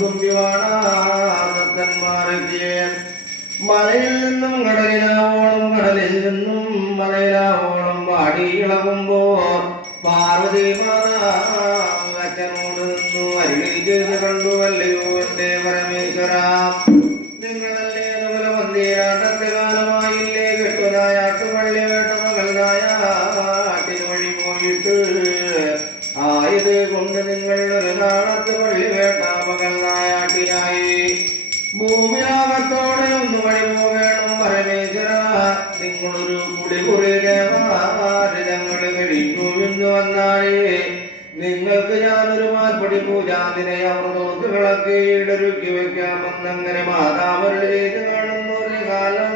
വണ്ടും തുമ്പി മലയിൽ നിന്നും കടലിലാവോളം കടലിൽ നിന്നും മലയിലാവോളം വാടി ഇളകുമ്പോ പാർവതി മാതാച്ചനോട് നിന്നു അരുളി ചെയ്ത് കണ്ടു അല്ലയോ എന്റെ പരമേശ്വര നിങ്ങളൊരു കുടി കുറി ഞങ്ങൾ കഴിക്കുമെന്ന് വന്നാലേ. നിങ്ങൾക്ക് ഞാനൊരു മാൽപ്പടി പൂജാതിനെ അമൃതോത്ത് വിളക്ക് ഈടൊരുക്കി വെക്കാമെന്നങ്ങനെ മാതാവരുടെ ചെയ്ത് കാണുന്ന ഒരു കാലം.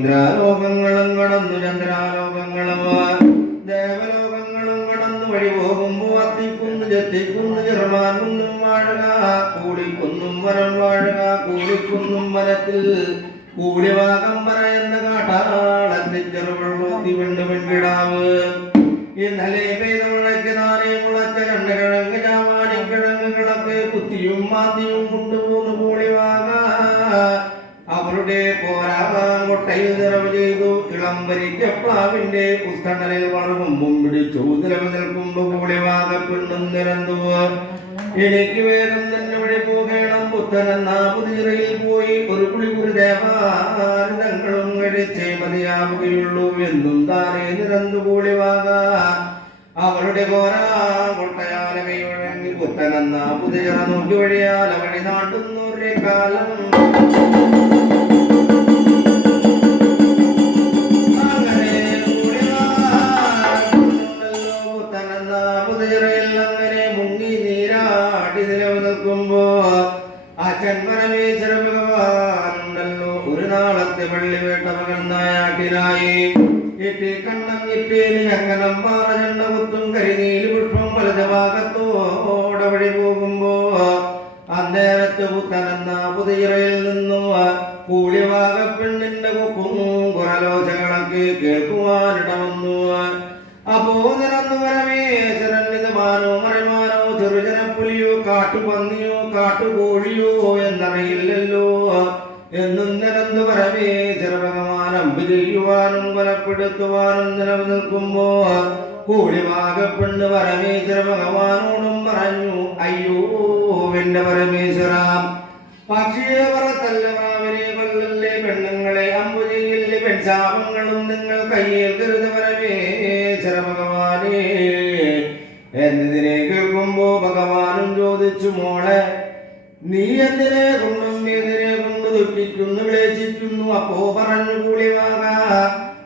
ഇന്ദ്രാലോകങ്ങളും കടന്നു ചന്ദ്രാലോകങ്ങളും ദേവലോകങ്ങളും കടന്നു വഴി പോകുമ്പോ അത്തിക്കുന്നു ചെത്തിക്കുന്നു ചെറുമാൻ കുന്നും വാഴുക കൂടിക്കുന്നും വനം വാഴുക കൂടിക്കുന്നും വനത്തിൽ കൂടിവാകം പറയുന്ന കാട്ടാളത്തിൽ ചെറുവെള്ളത്തി പെൺകിടാവ്. ഇന്നലെ ഇളം വരിക്കപ്ലാവിന്റെ പുസ്തകങ്ങളിൽ വളർമുമ്പും പിടിച്ചു നിലവ് നിൽക്കുമ്പോ കൂടിവാക പെണ്ണും നിരന്തു എനിക്ക് വേഗം തന്നെ വഴി പോകണം. പുത്തനെന്ന പുതിയറയിൽ പോയി ഒരു കുളികുറി ദേവാരതങ്ങളും കഴിച്ചേ മതിയാവുകയുള്ളൂ. എന്നും താനേ നിരന്തു കൂടിവാക അവളുടെ പോരാ കൊട്ടയാലകയൊഴങ്ങി പുത്തനെന്ന പുതിയറ നോക്കി വഴിയാല വഴി നാട്ടുന്നൊരു കാലം. അമ്പ് ബലപ്പെടുത്തുവാനും നിലനിൽക്കുമ്പോൾ നിലനിൽക്കുമ്പോ കൂടിവാകപ്പെണ്ണ് പരമേശ്വര ഭഗവാനോടും പറഞ്ഞു അയ്യോ എന്റെ പരമേശ്വര പക്ഷിയെ പറത്തല്ല മാവിനെ കൊല്ലല്ലേ പെണ്ണുങ്ങളെ അമ്പു പെൺശാപങ്ങളും നിങ്ങൾ കയ്യേൽക്കരുത് പരമേശ്വര ഭഗവാനേ. എന്നതിനെ കേൾക്കുമ്പോ ഭഗവാനും ചോദിച്ചു മോളെ നീ എന്തിനെ കൊണ്ടും ഏതിനെ ദുഃഖിക്കുന്നു വിളേശിക്കുന്നു അപ്പോ പറഞ്ഞു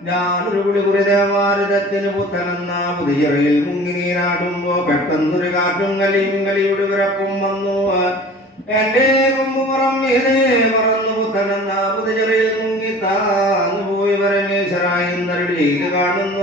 ഞാനൊരു കുളി കുറിതമാരുതത്തിന് പുത്തനെന്ന പുതിയറയിൽ മുങ്ങി നീരാടുമ്പോ പെട്ടെന്നൊരു കാറ്റും കലിയും കലിയുടെ വിറപ്പും വന്നു. എന്റെ പുറം ഇതേ പറന്നു പുത്തനെന്ന പുതിയറയിൽ മുങ്ങി താന്നു പോയി പരമേശ്വരായി നരടിയിൽ കാണുന്ന.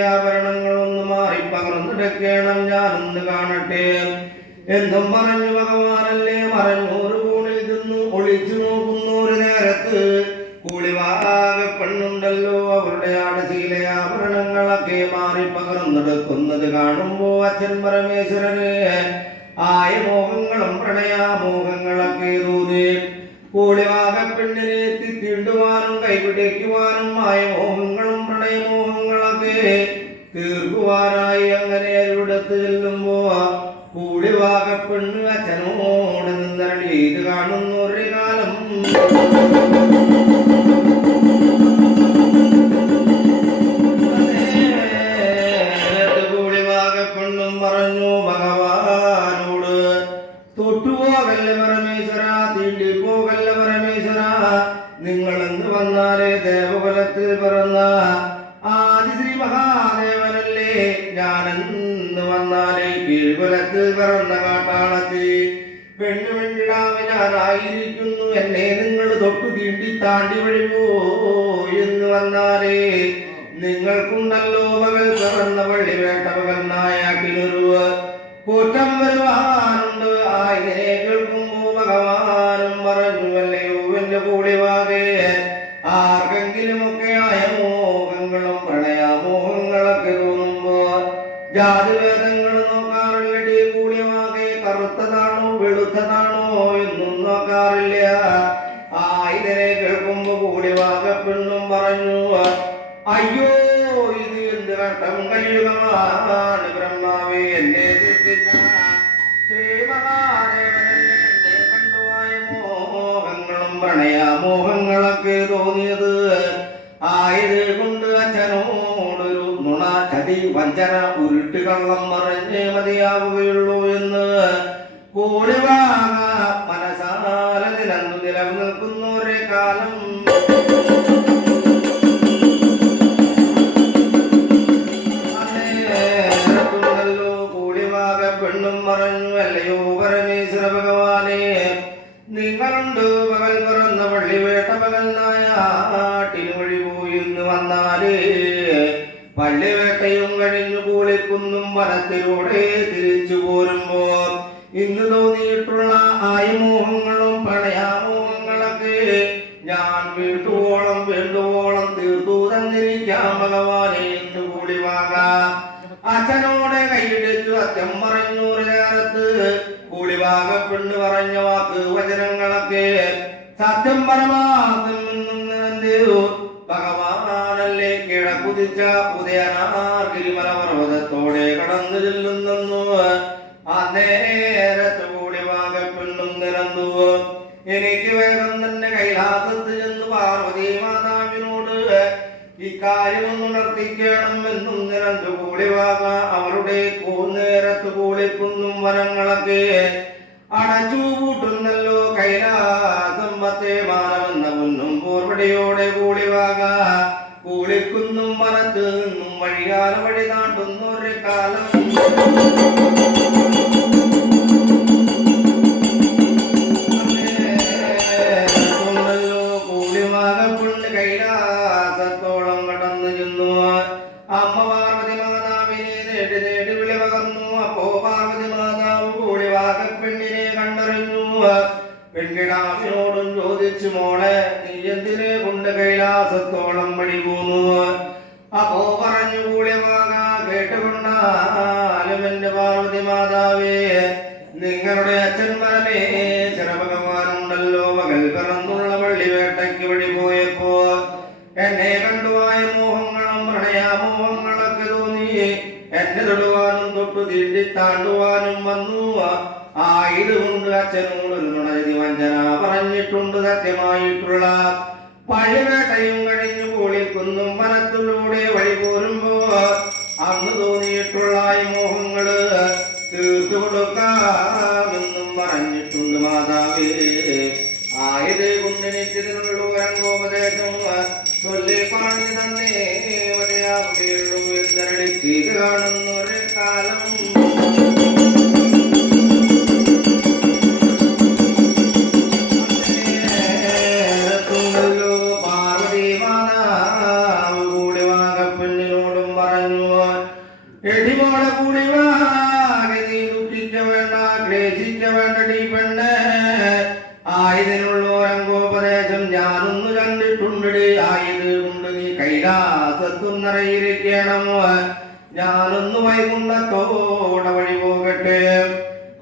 ആടശീലയാഭരണങ്ങളൊന്ന് മാറി പകർന്നെടുക്കണം ഞാനൊന്ന് കാണട്ടെ എന്നും പറഞ്ഞു ഭഗവാനല്ലേ മറഞ്ഞൂറ് കൂണിൽ നിന്നു ഒളിച്ചു നോക്കുന്നു ഒരു നേരത്ത് കൂളിവാകെ പെണ്ണുണ്ടല്ലോ അവരുടെ ആടശീലയാഭരണങ്ങളൊക്കെ മാറി പകർന്നെടുക്കുന്നത് കാണുമ്പോ അച്ഛൻ പരമേശ്വരനെ ആയ മോഹങ്ങളും പ്രണയാമോഹങ്ങളൊക്കെ തോന്നി കൂളിവാകെ പെണ്ണിനെ തീണ്ടുവാനും കൈപിടിക്കുവാനും ആയ മോഹങ്ങളും പ്രണയമോഹങ്ങളൊക്കെ തീർക്കുവാനായി അങ്ങനെ അരുവിടത്ത് ചെല്ലുമ്പോ കൂടിവാക പെണ്ണ് അച്ഛനോട് നിന്നരളി ഇത് കാണുന്ന ഒരു കാലം. പെണ്ണും പറഞ്ഞു ഭഗവാനോട് തൊട്ടുപോകല്ല പരമേശ്വര തീണ്ടി പോകല്ല പരമേശ്വര. നിങ്ങൾ എന്ന് വന്നാലേ ദേവകുലത്തിൽ പിറന്ന കീഴ്കുലത്തിൽ പിറന്ന എന്നെ നിങ്ങൾ തൊട്ടു തീണ്ടി താണ്ടി വഴിപോ എന്ന് വന്നാലേ നിങ്ങൾക്കുണ്ടല്ലോ പകൽ പിറന്ന പള്ളി കഴിയുകമാണ് ബ്രഹ്മാവേ എന്നെ സൃഷ്ടിച്ച ശ്രീമഹാദേവനല്ലേ എന്നെ കണ്ടുവായ മോഹങ്ങളും പ്രണയമോഹങ്ങളൊക്കെ തോന്നിയത്. ആയത് കൊണ്ട് അച്ഛനോടൊരു നുണ ചതി വഞ്ചന ഉരുട്ട് കള്ളം പറഞ്ഞേ മതിയാവുകയുള്ളൂ എന്ന് കൂടിവാക ഞാൻ വീട്ടുവോളം വേണ്ടുവോളം തീർത്തു തന്നിരിക്കാം ഭഗവാനെ എന്ന് കൂടി വാങ്ങാം. അച്ഛനോടെ കൈയിടിച്ചു അച്ഛൻ പറഞ്ഞു ഒരു നേരത്ത്. കൂളിവാക പെണ്ണ് പറഞ്ഞ വാക്ക് വചനങ്ങളൊക്കെ സത്യം പരമാർത്ഥം ഭഗവാനല്ലേ കിഴക്കുതിച്ച ഉദയനാർഗിരിമല പർവതത്തോടെ കടന്നു ചെല്ലുന്നു അന്നേരത്ത് എന്നും നിരന്തു കൂടിവാക അവരുടെ കൂന്നേരത്തു കൂളിക്കുന്നും വനങ്ങളൊക്കെ അടച്ചു പൂട്ടുന്നല്ലോ കൈലാസമ്പത്തെ മാനമെന്ന മുന്നും പൂർവടിയോടെ കൂടിവാക കൂളിക്കുന്നും വനത്ത് നിന്നും വഴിയാല വഴി താണ്ടുന്നൊരു കാലം. പറഞ്ഞിട്ടുണ്ട് സത്യമായിട്ടുള്ള പഴവേട്ടയും കഴിഞ്ഞു കോളിക്കുന്നും വനത്തിലൂടെ വഴി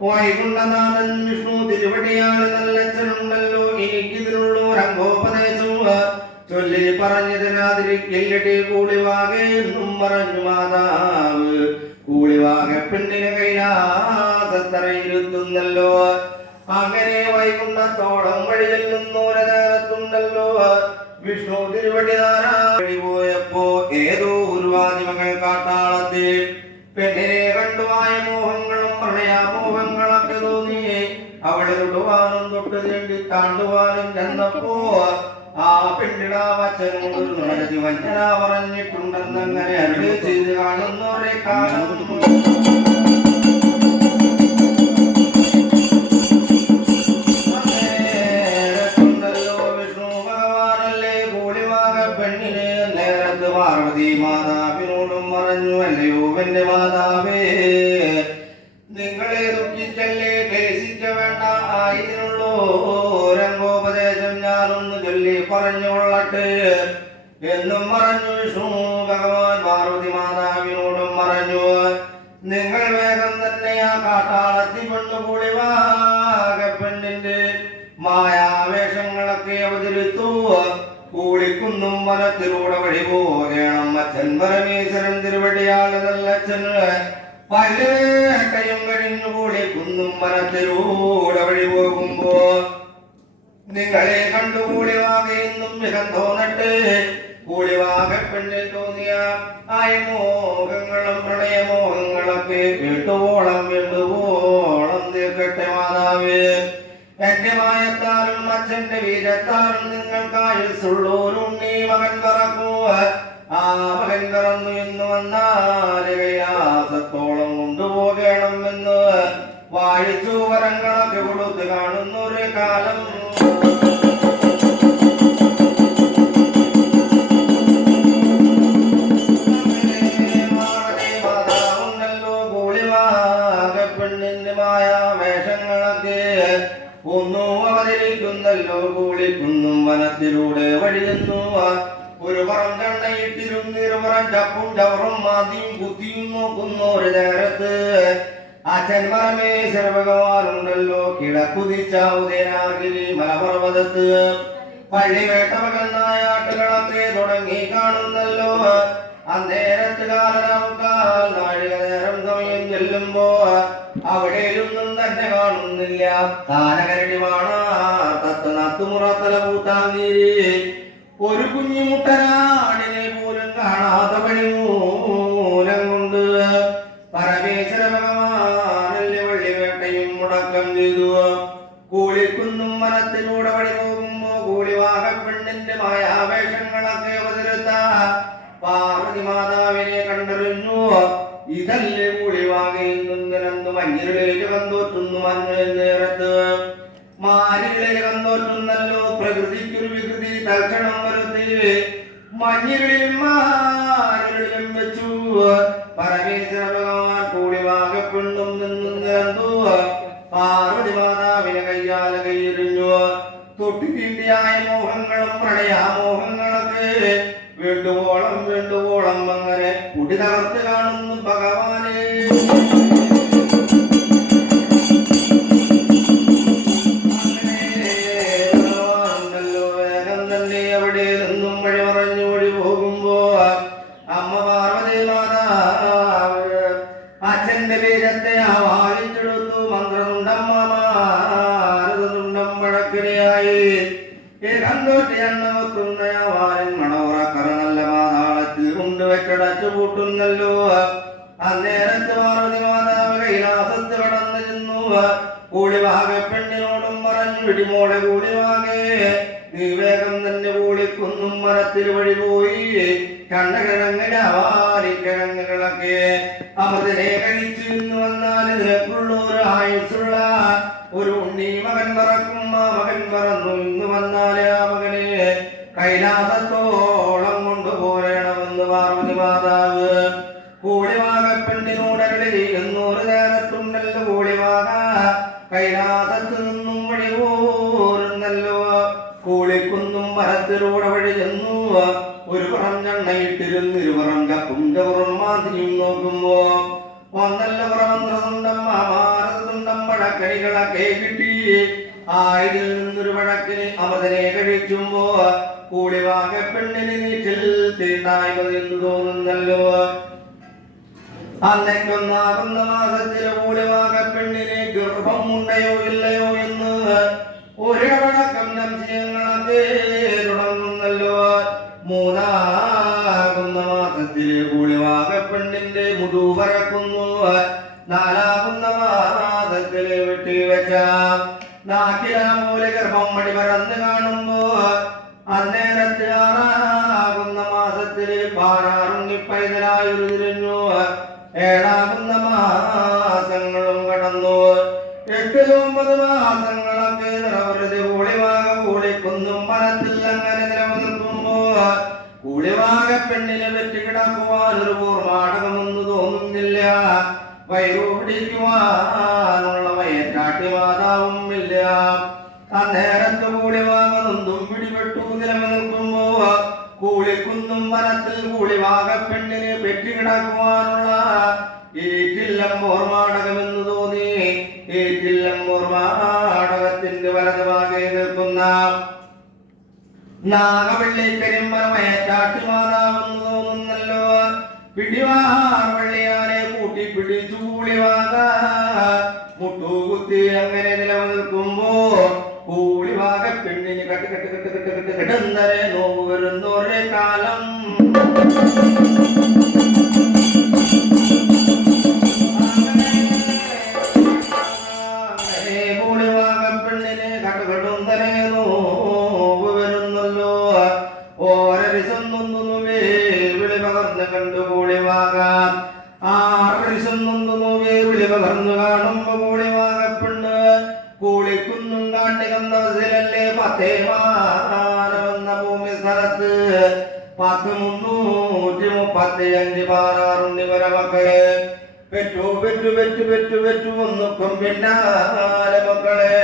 വൈകുണ്ഠനാഥൻ വിഷ്ണു തിരുവടിയാണ് നല്ലച്ഛനുണ്ടല്ലോ. എനിക്കിതിനുള്ള രംഗോപദേശവും ചൊല്ലി പറഞ്ഞു തരാതിരിക്കല്ലടി കൂളിവാകെ എന്നും പറഞ്ഞു മാതാവ്. കൂളിവാകെ പെണ്ണിനെ കൈലാസത്തറയിരുത്തുന്നല്ലോ. അങ്ങനെ വൈകുണ്ഠത്തോളം വഴിയിൽ ചെല്ലുന്നോര നേരത്തുണ്ടല്ലോ. വിഷ്ണു തിരുവടി തൊട്ട് തേണ്ടി താണ്ടുവാനും ചെന്നപ്പോ ആ പെണ്ണിടാവച്ചനോട് നുണതി വഞ്ചന പറഞ്ഞിട്ടുണ്ടെന്നങ്ങനെ അരുളി ചെയ്ത് കാണുന്നവരെ കാണുന്നു. പെണ്ണിനെ നേരത്ത് പാർവതി മാതാവിനോടും പറഞ്ഞു അല്ലയോ എന്റെ മാതാവേ വനത്തിലൂടെ വഴി പോകണം. അച്ഛൻ പരമേശ്വരൻ തിരുവടിയാൾ നല്ലച്ഛൻ പല്ലേട്ടയും കഴിഞ്ഞു കൂടിക്കുന്നും വനത്തിലൂടെ വഴി പോകുമ്പോ നിങ്ങളെ കണ്ടു കൂടിവാകയെന്നും മികം തോന്നട്ടെ. കൂടിവാക പെണ്ണിൽ തോന്നിയ ആയമോഹങ്ങളും പ്രണയമോഹങ്ങളൊക്കെ കേട്ടുവോളം വേണ്ടുവോളം തീർക്കട്ടെ മാതാവ്. എന്റെ മായത്താലും അച്ഛന്റെ വീരത്താലും നിങ്ങൾക്ക് ആയുസുള്ളോരുണ്ണി മകൻ പറക്കൂ ആ മകൻ പറന്നു എന്ന് വന്നാൽ വിലാസത്തോളം കൊണ്ടുപോകണം എന്ന് വാഴിച്ചു വരങ്ങളൊക്കെ കൊടുത്ത് കാണുന്നൊരു കാലം ഇരുപുറം ചപ്പും ചവറും മാതിയും കുത്തിയും നോക്കുന്ന ഒരു നേരത്ത്. അച്ഛൻ പരമേശ്വര ഭഗവാനുണ്ടല്ലോ കിഴക്കുതിച്ച മലപർവതത്ത്. പള്ളി മകൻ നായാട്ടുകളൊക്കെ തുടങ്ങി കാണുന്നല്ലോ. അന്നേരത്ത് കാലനാമുക്കാൽ നാഴിക നേരം സമയം ചെല്ലുമ്പോ അവിടെയൊന്നും തന്നെ കാണുന്നില്ല. താനകരടി വാണ തത്ത് നത്തുമുറത്തല പൂത്താന്തീരി ഒരു കുഞ്ഞുമുട്ടനാടിനെ പോലും കണ്ണകിഴങ്ങിഴവാരിക്കിഴങ്ങുകളൊക്കെ അമൃതനെ അമൃതരേഖ എന്ന് ആയതിൽ നിന്നൊരു വഴക്കിന് അമൃതനെ കഴിക്കുമ്പോ കൂളിവാക പെണ്ണിന് നീറ്റിൽ തീണ്ടായ്മ എന്ന് തോന്നുന്നല്ലോ. അന്നേക്കൊന്നാകുന്ന മാസത്തിലെ കൂളിവാക പെണ്ണിന് ഗർഭം ഉണ്ടയോ ഇല്ലയോ ഒമ്പത് മാസങ്ങളൊക്കെ നിറവൃതി കൂളിവാക കൂളിക്കുന്നും മരത്തിൽ അങ്ങനെ നിലനിൽക്കുമ്പോ കൂളിവാക പെണ്ണിനെ വെറ്റി കിടക്കുവാൻ ഒരു പൂർവാടകമൊന്നു തോന്നുന്നില്ല. വയറു പിടിക്കുവാനുള്ള വയറ്റാട്ടി മാതാവും ഇല്ല. അന്നേരത്ത് കൂളിവാക നൊന്നും പിടിപെട്ടു നിലനിൽക്കുമ്പോ കൂളിക്കുന്നും വനത്തിൽ കൂളിവാക പെണ്ണിന് വെറ്റി കിടക്കുവാനുള്ള ഏറ്റില്ലം നാഗവള്ളിക്കരിമ്പറമയ ചാട്ടുമാതാവെന്ന് തോന്നുന്നല്ലോ പിടിവാർ വള്ളിയാനെ കൂട്ടി പിടിച്ചു കൂളിവാക മുട്ടുകുത്തി അങ്ങനെ നിലനിൽക്കുമ്പോ കൂളിവാക പെണ്ണിന് കട്ട് കെട്ട് കെട്ട് കെട്ട് കെട്ട് കിടന്നരെ നോവ് വരുന്നൊരേ കാലം കാട്ടി കന്നവസിലല്ലേ പത്തേ മാനമെന്ന ഭൂമി സ്ഥലത്ത് പത്ത് മുന്നൂറ്റി മുപ്പത്തി അഞ്ച് പാറാറുണ്ണി വര മക്കൾ. പെറ്റു പെറ്റു പെറ്റു പെറ്റു പെറ്റു ഒന്നുക്കും പിന്നാലെ മക്കളെ.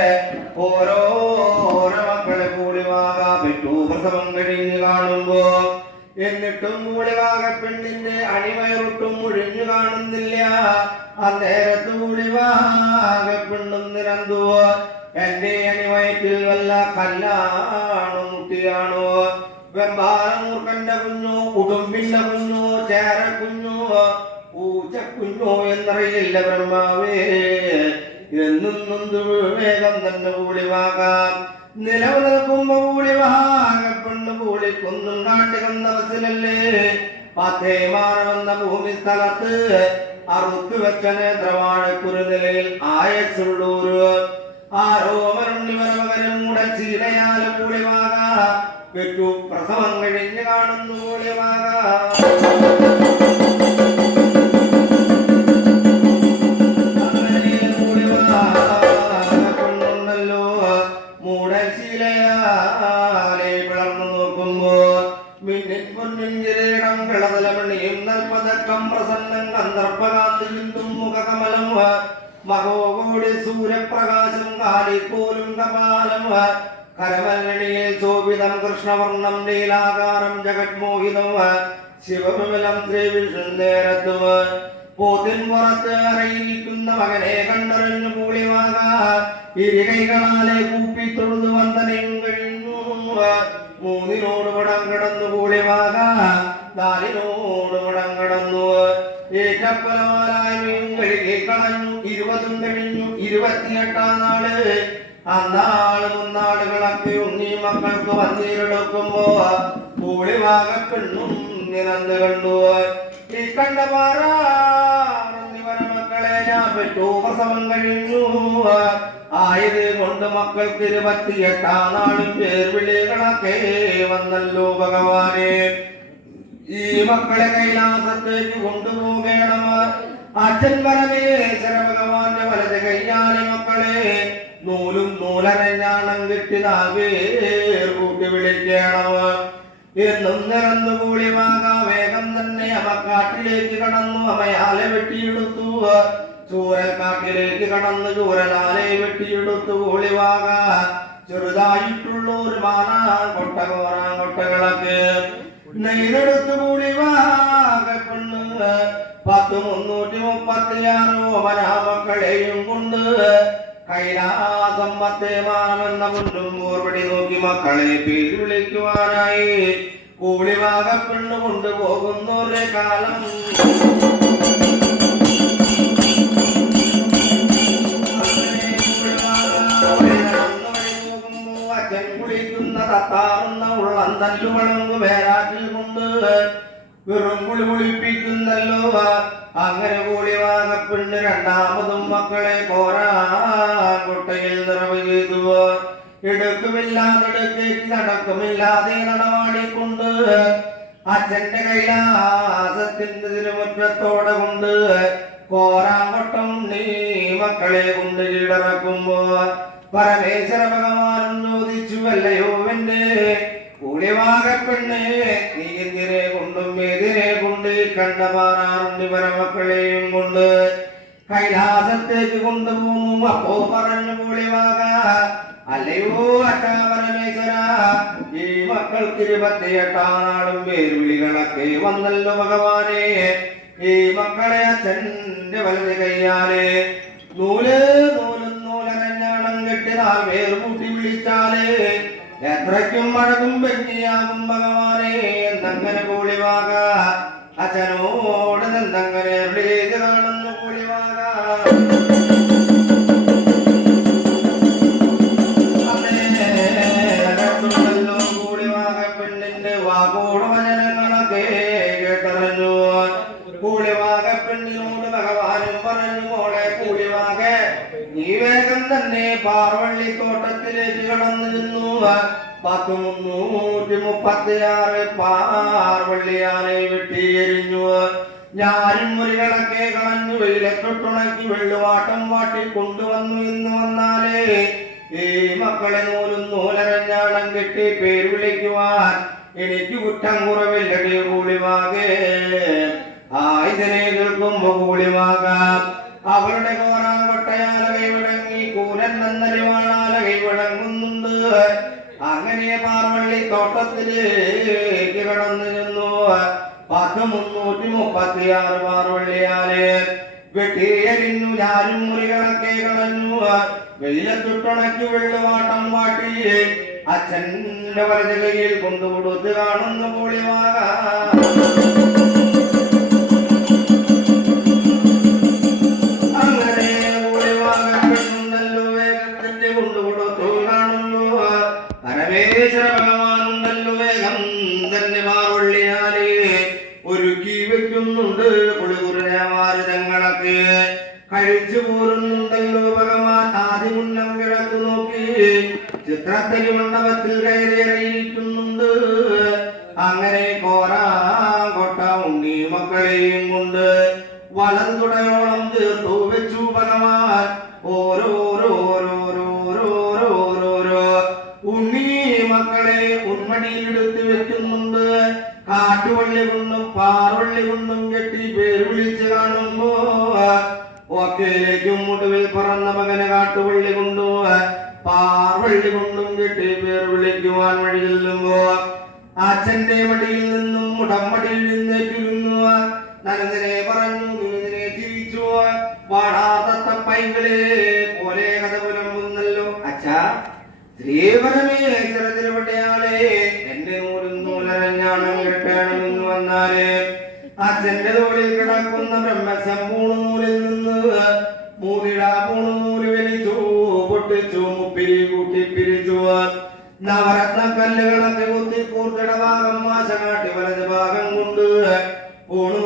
ഓരോരോ മക്കളെ കൂടിവാക പെറ്റു പ്രസവം കഴിഞ്ഞ് കാണുമ്പോ. എന്നിട്ടും കൂടിവാക പെണ്ണിന്റെ അണിവയറൊട്ടും മുഴിഞ്ഞു കാണുന്നില്ല. അന്നേരത്ത് കൂടിവാക പെണ്ണും നിരന്തുവോ. എന്റെ അണിവയറ്റിൽ വല്ല കല്ലാണോ മുട്ടിയാണോ? വെമ്പാലമൂർക്കന്റെ കുഞ്ഞു കുടുംബിന്റെ കുഞ്ഞു ചേര കുഞ്ഞു പൂച്ചക്കുഞ്ഞോ എന്നറിയില്ല ബ്രഹ്മാവേ. എന്നും നൊന്തു വേഗം തന്നെ കൂടിവാകാം. കൂടി കൊന്നും നാട്ടി കന്നവസിലല്ലേ പാത്തേ മാറമെന്ന ഭൂമി സ്ഥലത്ത് അറുത്തു വെച്ച നേത്രവാഴക്കുരു നിലയിൽ ആയസുള്ളൂര് ചീലയാൽ കൂടിവാക പെറ്റു പ്രസവം കഴിഞ്ഞ് കാണുന്നു കൂടിവാക കപാലം കരമല്ലണിയിൽ ശോഭിതം കൃഷ്ണവർണം നീലാകാരം ജഗന്മോഹിതം ശിവമിമലം ശ്രീവിഷ്ണു വിഷ്ണു നേരത്തും പോത്തിൻ പുറത്ത് അറിയിക്കുന്ന മകനെ കണ്ടറിഞ്ഞു പൂളിവാക. ഇരുകൈകളാലെ കൂപ്പി തൊഴുതു വന്ദനം കഴിഞ്ഞു മൂന്നിനോട് പടം കിടന്നു പൂളിവാക. നാലിനോട് പടം കിടന്നു ഏറ്റപ്പലമാലായ്മയും കഴുകി കളഞ്ഞു. ഇരുപതും കഴിഞ്ഞു. ഇരുപത്തിയെട്ടാം അന്നാൾ മുന്നാളുകളൊക്കെ ഉണ്ണി മക്കൾക്ക് വന്നീരെടുക്കുമ്പോ കൂളിവാക പെണ്ണും നിരന്ന് കണ്ടു ഈ കണ്ട മക്കളെ ഞാൻ പെറ്റു പ്രസവം കഴിഞ്ഞു ആയത് കൊണ്ട് മക്കൾക്ക് ഇരുപത്തിയെട്ടാം നാളും പേർവിളികളൊക്കെ വന്നല്ലോ ഭഗവാനെ. ഈ മക്കളെ കൈലാസത്തേക്ക് കൊണ്ടുപോകേണമാർ അച്ഛൻ പരമേശ്വര ഭഗവാന്റെ വലത് കൈയാലെ മക്കളെ. നൂലും നൂലരഞ്ഞാണം കിട്ടി നാവേർ കൂട്ടി വിളിക്കണവ. എന്നും നിറന്നുകൂടി വാങ്ങാ വേഗം തന്നെ അവ കാട്ടിലേക്ക് കടന്നു അവയാലെ വെട്ടിയെടുത്തു. ചൂരക്കാട്ടിലേക്ക് കടന്നു ചൂരനാലെ വെട്ടിയെടുത്തു കൂളിവാക ചെറുതായിട്ടുള്ള ഒരു മാനാ കൊട്ടകോറാ കൊട്ടകളൊക്കെ. നെയ്തെടുത്തു കൂളിവാക പെണ്ണ്. പത്ത് മുന്നൂറ്റി മുപ്പത്തിയാറോ മക്കളെയും കൊണ്ട് കൈലാസം പത്തേമാനെന്ന മുന്നും ഓർവടി നോക്കി മക്കളെ പേര് വിളിക്കുവാനായി കൂളിവാക പെണ്ണു കൊണ്ടുപോകുന്നൊരു കാലം. അച്ഛൻ കുളിക്കുന്ന തത്താറുന്ന ഉള്ളം തല്ലുവളങ്ങു വേരാറ്റിൽ കൊണ്ട് വെറും കുളി കുളിപ്പിക്കുന്നല്ലോ അങ്ങനെ വാങ്ങ പെണ്ണ് രണ്ടാമതും മക്കളെ പോരാ. കൊട്ടയിൽ നിറവ് ചെയ്തു എടുക്കുമില്ലാതെ നടക്കുമില്ലാതെ അച്ഛന്റെ കൈലാസത്തിന്റെ തിരുമുറ്റത്തോടെ കൊണ്ട് പോരാട്ടം നീ മക്കളെ കൊണ്ട് കീഴടക്കുമ്പോ പരമേശ്വര ഭഗവാനും ചോദിച്ചു അല്ലയോ എന്റെ കൂളിവാകപ്പെണ്ണേ നീ കണ്ടമാറാറുണ്ട് പരമക്കളെയും കൊണ്ട്. കൈലാസത്തേക്ക് കൊണ്ടുപോകും അപ്പോ പറഞ്ഞു പോലെ അല്ലയോ അച്ഛാ പരമേശ്വര ഈ മക്കൾക്ക് ഇരുപത്തിയെട്ടാം നാളും പേരുവിളികളൊക്കെ വന്നല്ലോ ഭഗവാനെ. ഈ മക്കളെ അച്ഛന്റെ വലത് കയ്യാലെ നൂൽ നൂലും നൂലരഞ്ഞാണം കെട്ടിനാൽ വേർകൂട്ടി വിളിച്ചാലേ. എത്രയ്ക്കും മഴകും വെട്ടിയാകും ഭഗവാനെ എന്നങ്ങനെ കൂളിവാക അച്ഛനോട് നിന്നങ്ങനെ അരുളേത് കാണുന്നു പുലിവാകാം നീ വേഗം തന്നെ പാർവള്ളി മുപ്പത്തിയാറ് പാർവള്ളിയാനെ വെട്ടിയെരിഞ്ഞു. ഞാനും മുറികളൊക്കെ കളഞ്ഞു. വെയിലത്തൊട്ടുണക്കി വെള്ളുവാട്ടം വാട്ടി കൊണ്ടുവന്നു ഇന്ന് വന്നാലേ ഈ മക്കളെ നൂലും നൂലരഞ്ഞാണം കെട്ടി പേര് വിളിക്കുവാൻ എനിക്ക് കുറ്റം കുറവില്ലടി കൂളിവാകേ. ആയുധനെ കേൾക്കുമ്പോ കൂളിവാകാം. അവളുടെ പാർവള്ളി തോട്ടത്തിലേക്ക് കടന്നിരുന്നു. ചെന്നു മുന്നൂറ്റി മുപ്പത്തി ആറ് പാർവള്ളിയാൽ വെട്ടിയരിഞ്ഞു ഞാനും മുറികളൊക്കെ കളഞ്ഞു. വെയിലത്തുട്ടുണക്കി വെള്ളുവാട്ടം വാട്ടി. അച്ഛന്റെ വലത് കൊണ്ടുകൊടുത്ത് കാണുന്നു കൂളിവാകാം പ്രാർത്ഥന മണ്ഡപത്തിൽ കയറിയിറങ്ങിയിരിക്കുന്നുണ്ട് അങ്ങനെ കോരാങ്കോട്ട ഉണ്ണി മക്കളെയും കൊണ്ട് വലതു തുടയോളം തീർത്തു വെച്ചു ഭഗവാൻ ഓരോരോരോരോരോരോരോ ഉണ്ണി മക്കളെ ഉന്മണിയിലെടുത്ത് വെക്കുന്നുണ്ട്. കാട്ടുവള്ളി കൊണ്ടും പാറുള്ളി കൊണ്ടും കെട്ടി പേര് വിളിച്ച് കാണുമ്പോ ഒക്കെയിലേക്കും മുടുവിൽ പറന്ന മകനെ കാട്ടുവള്ളി കൊണ്ടുപോവാൻ പാ കൊണ്ടും കെട്ടി പേർ വിളിക്കുവാൻ വഴി ചെല്ലുമ്പോ അച്ഛന്റെ മടിയിൽ നിന്നും മുടമ്മടിയിൽ നിന്നേറ്റിരുന്നു നനന്ദനെ പറഞ്ഞു നിന്നെ തിരിച്ചു പാടാത്ത പൈകളെ പോലെ കഥ പുലമ്പുന്നല്ലോ അച്ഛാ ശ്രീപരമേ നവരത്ന കല്ലുകളൊക്കെ കുത്തി കൂർത്തിട ഭാഗം മാശ കാട്ടി വലത് ഭാഗം കൊണ്ട് പൂണു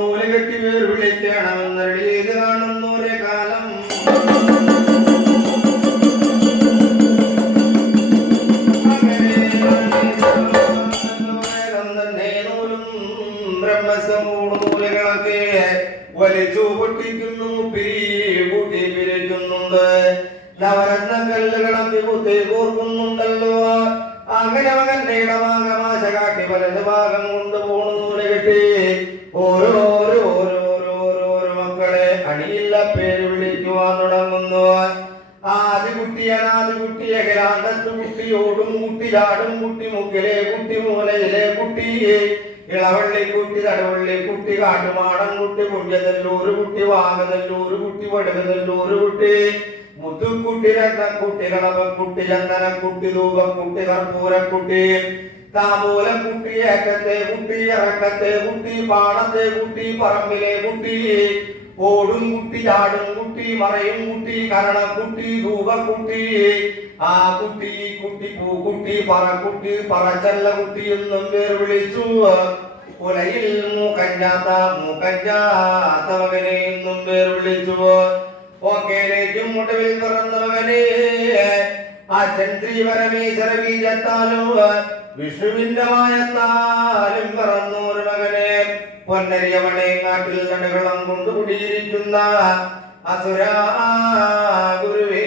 കുട്ടി പുണ്യതല്ലൂര് കുട്ടി വാഗതല്ലൂര് കുട്ടി വടുകതല്ലൂര് കുട്ടി മുത്തുക്കുട്ടി രണ്ടക്കുട്ടി കളവക്കുട്ടി ചന്ദനക്കുട്ടി ധൂപക്കുട്ടി കർപ്പൂരക്കുട്ടി താമൂലക്കുട്ടി ഏക്കത്തെ കുട്ടി ഇറക്കത്തെ കുട്ടി പാടത്തെ കുട്ടി പറമ്പിലെ കുട്ടി ഓടും കുട്ടി ചാടും കുട്ടി മറയും കുട്ടി കരണക്കുട്ടി ധൂപക്കുട്ടി ആ കുട്ടി കുട്ടി പൂക്കുട്ടി പറക്കുട്ടി പറച്ചല്ല കുട്ടി എന്നും പേർ വിളിച്ചു. ഉലയിൽ മൂക്കഞ്ചാത്ത മൂക്കഞ്ചാത്ത മകനെ എന്നും പേർ വിളിച്ചു ഓക്കേലേക്കും മുട്ടവിൽ പിറന്ന മകനെ അച്ഛൻ ശ്രീ പരമേശ്വര ബീജത്താലും വിഷുവിന്റെ മായത്താലും പിറന്നൂർ മകനെ. പൊന്നരിയവണെ കാട്ടിൽ നടുകളം കൊണ്ട് കുടിയിരിക്കുന്ന അസുര ഗുരുവേ